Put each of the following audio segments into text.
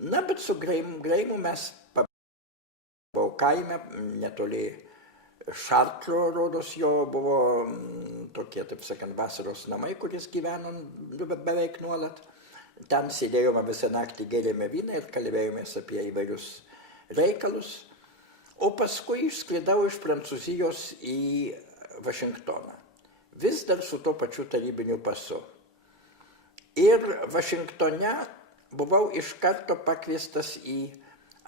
Na, bet su Greimu mes buvau kaime, netoli Šartro, rodos, jo buvo tokie, taip sakant, vasaros namai, kuris gyveno beveik nuolat. Ten sėdėjome visą naktį, gėrėme vyną ir kalbėjomės apie įvairius reikalus. O paskui išskridau iš Prancūzijos į Vašingtoną. Vis dar su to pačiu tarybiniu pasu. Ir Vašingtone buvau iš karto pakviestas į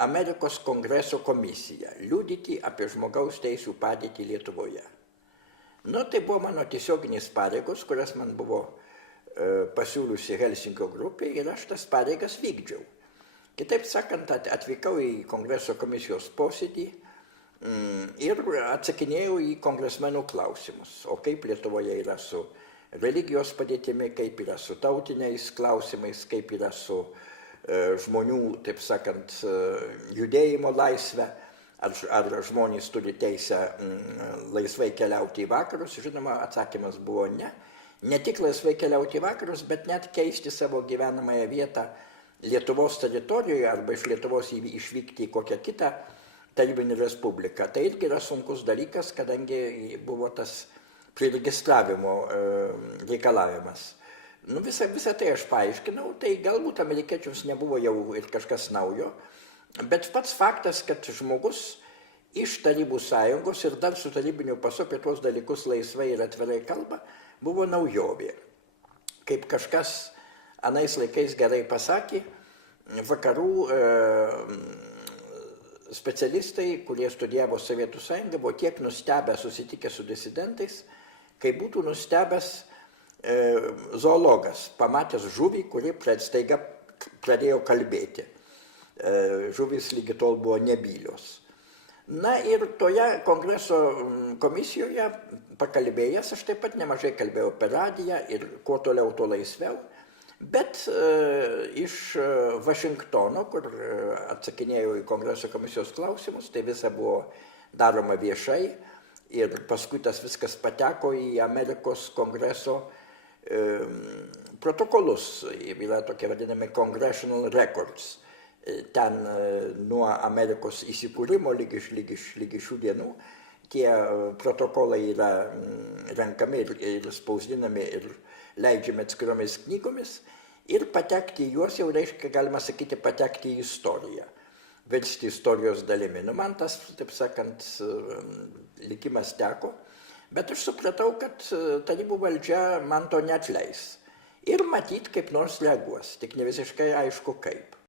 Amerikos kongreso komisiją, liudyti apie žmogaus teisų padėtį Lietuvoje. Nu, tai buvo mano tiesioginės pareigos, kurias man buvo pasiūliusi Helsinkio grupė ir aš tas pareigas vykdžiau. Kitaip sakant, atvykau į kongreso komisijos posėdį ir atsakinėjau į kongresmenų klausimus. O kaip Lietuvoje yra su religijos padėtimi, kaip yra su tautiniais klausimais, kaip yra su žmonių, taip sakant, judėjimo laisvę, ar žmonės turi teisę laisvai keliauti į vakarus. Žinoma, atsakymas buvo ne. Ne tik laisvai keliauti į vakarus, bet net keisti savo gyvenamąją vietą Lietuvos teritorijoje arba iš Lietuvos išvykti į kokią kitą tarybinę respubliką. Tai irgi yra sunkus dalykas, kadangi buvo tas priregistravimo reikalavimas. Nu, visą tai aš paaiškinau, tai galbūt amerikiečiams nebuvo jau ir kažkas naujo, bet pats faktas, kad žmogus iš Tarybų sąjungos ir dar su tarybiniu pasu apie tuos dalykus laisvai ir atvirai kalba, buvo naujovė. Kaip kažkas anais laikais gerai pasakė, vakarų specialistai, kurie studijavo Sovietų sąjungą, buvo tiek nustebę susitikę su disidentais, kai būtų nustebęs zoologas, pamatęs žuvį, kuri staiga pradėjo kalbėti. Žuvis lygi tol buvo nebylios. Na ir toje kongreso komisijoje pakalbėjęs, aš taip pat nemažai kalbėjau per radiją ir kuo toliau, tuo laisviau, bet iš Vašingtono, kur atsakinėjau į kongreso komisijos klausimus, tai visa buvo daroma viešai ir paskui tas viskas pateko į Amerikos kongreso protokolus, yra tokie vadinami Congressional Records. Ten nuo Amerikos įsikūrimo lygi šių dienų tie protokolai yra renkami ir spausdinami ir leidžiami atskiromis knygomis ir patekti į juos jau reiškia, galima sakyti, patekti į istoriją, virsti istorijos dalimi. Nu, man tas, taip sakant, likimas teko. Bet aš supratau, kad tarybų valdžia man to neatleis. Ir matyt, kaip nors reaguos, tik ne visiškai aišku kaip.